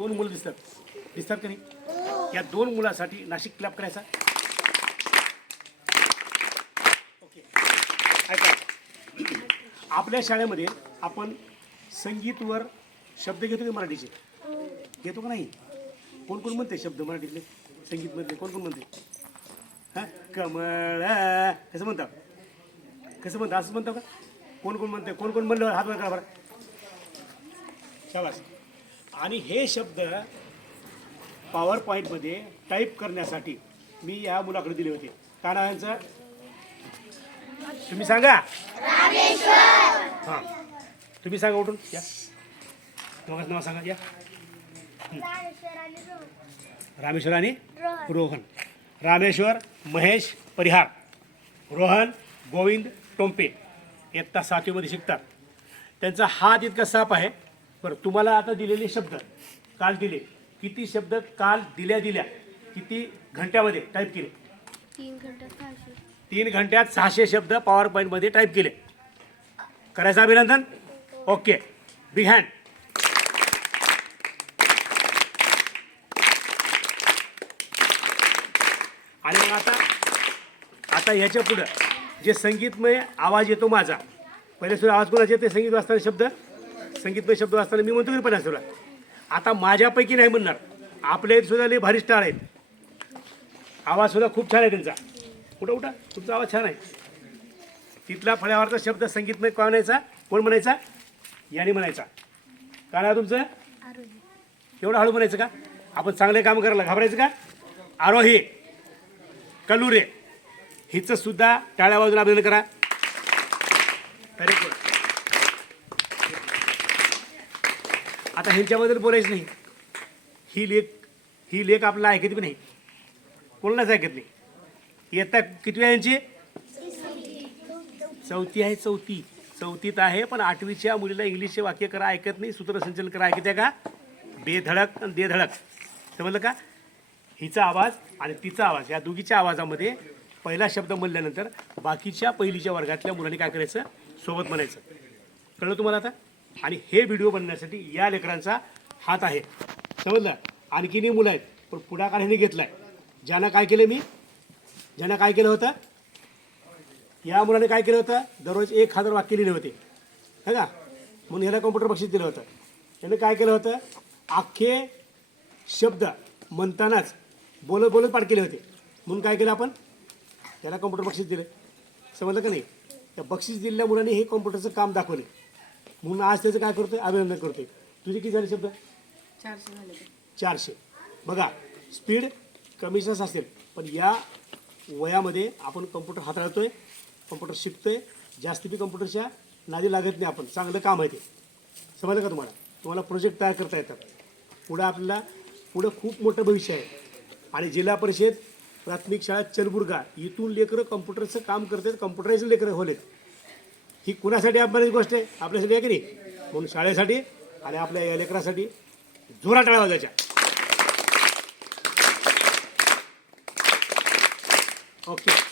दोन मुलं दिसतात. दिसतात का नाही? या दोन मुलासाठी नाशिक क्लॅप करायचा. ओके ऐका. आपल्या शाळेमध्ये आपण संगीतवर शब्द घेतो की मराठीचे? घेतो का नाही? कोण कोण म्हणते शब्द मराठीतले? संगीतमधले कोण कोण म्हणते? हां? कमळ कसं म्हणतात? कसं म्हणतात? असं म्हणतो का? कोण कोण म्हणते? कोण कोण म्हणलं? हात वर करा बरं. शाबास. आणि हे शब्द पॉवर पॉईंटमध्ये टाईप करण्यासाठी मी या मुलाकडे दिले होते. काय नाव यांचं? तुम्ही सांगा. हां. तुम्ही सांगा उठून. या. दोघांच नाव सांगा. या. रामेश्वर आणि रोहन. रामेश्वर महेश परिहार. रोहन गोविंद टोंपे. इयत्ता सातवीमध्ये शिकतात. त्यांचा हात इतका साप आहे. बरं तुम्हाला आता दिलेले शब्द काल दिले. किती शब्द काल दिल्या दिल्या? किती घंट्यामध्ये टाईप केले? तीन घंटा सहाशे. तीन घंट्यात सहाशे शब्द पॉवर पॉईंटमध्ये टाईप केले. करायचं अभिनंदन? ओके. बिग हँड आणि मग आता आता याच्या पुढं जे संगीतमय आवाज येतो माझा पहिले सुद्धा आवाज कोणाचे ते संगीत वाचताना शब्द? संगीतमय शब्द वाचताना मी म्हणतो की पण तुला आता माझ्यापैकी नाही म्हणणार. आपल्या इथे सुद्धा लय भारी स्टार आहेत. आवाज सुद्धा खूप छान आहे त्यांचा. कुठं कुठं तुमचा आवाज छान आहे. तिथला फळ्यावरचा शब्द संगीतमय कोण म्हणायचा? कोण म्हणायचा? याने म्हणायचा. काय नाव तुमचं? एवढं हळू म्हणायचं का? आपण चांगले काम करायला घाबरायचं का? आरोही. कलुरे. हिचं सुद्धा टाळ्या बाजूला अभिनंदन करा. व्हेरी आता ह्यांच्याबद्दल बोलायचं नाही. ही लेख ही लेख आपल्याला ऐकत बी नाही. कोणालाच ऐकत नाही. येता किती यांची? चौथी आहे चौथी. चौथीत आहे पण आठवीच्या मुलीला इंग्लिशचे वाक्य करा ऐकत नाही. सूत्रसंचलन करा ऐकत आहे का? बेधडक आणि देधडक. समजलं का? हिचा आवाज आणि तिचा आवाज या दोघीच्या आवाजामध्ये पहिला शब्द म्हणल्यानंतर बाकीच्या पहिलीच्या वर्गातल्या मुलांनी काय करायचं? सोबत म्हणायचं. कळलं तुम्हाला आता? आणि हे व्हिडिओ बनण्यासाठी या लेकरांचा हात आहे. समजलं? आणखीनही मुलं आहेत पण पुढाकार ह्यांनी घेतला आहे ज्यानं काय केलं मी? ज्यानं काय केलं होतं? या मुलाने काय केलं होतं? दररोज एक हजार वाक्य लिहिले होते. है का म्हणून ह्याला कॉम्प्युटर बक्षीस दिलं होतं. त्याने काय केलं होतं? अख्खे शब्द म्हणतानाच बोलत बोलत पाठ केले होते. म्हणून काय केलं आपण? त्याला कॉम्प्युटर बक्षीस दिलं. समजलं का नाही? त्या बक्षीस दिलेल्या मुलांनी हे कॉम्प्युटरचं काम दाखवले. म्हणून आज त्याचं काय करतोय? अभिनंदन करतोय. तुझे किती झाले शब्द? चारशे झाले चारशे. बघा स्पीड कमीच असेल पण या वयामध्ये आपण कम्प्युटर हाताळतोय कम्प्युटर शिकतोय जास्त बी कम्प्युटरच्या नादी लागत नाही आपण. चांगलं काम आहे ते. समजलं का तुम्हाला? तुम्हाला प्रोजेक्ट तयार करता येतात. पुढं आपल्याला पुढं खूप मोठं भविष्य आहे. आणि जिल्हा परिषद प्राथमिक शाळा चलबुर्गा इथून लेकरं कम्प्युटरचं काम करतात कम्प्युटरायझ लेकरं होलेत. ही कुणासाठी अभिमानाची गोष्ट आहे? आपल्यासाठी आहे की नाही? म्हणून शाळेसाठी आणि आपल्या या लेकरासाठी जोरा टाळ्या वाजायच्या. ओके.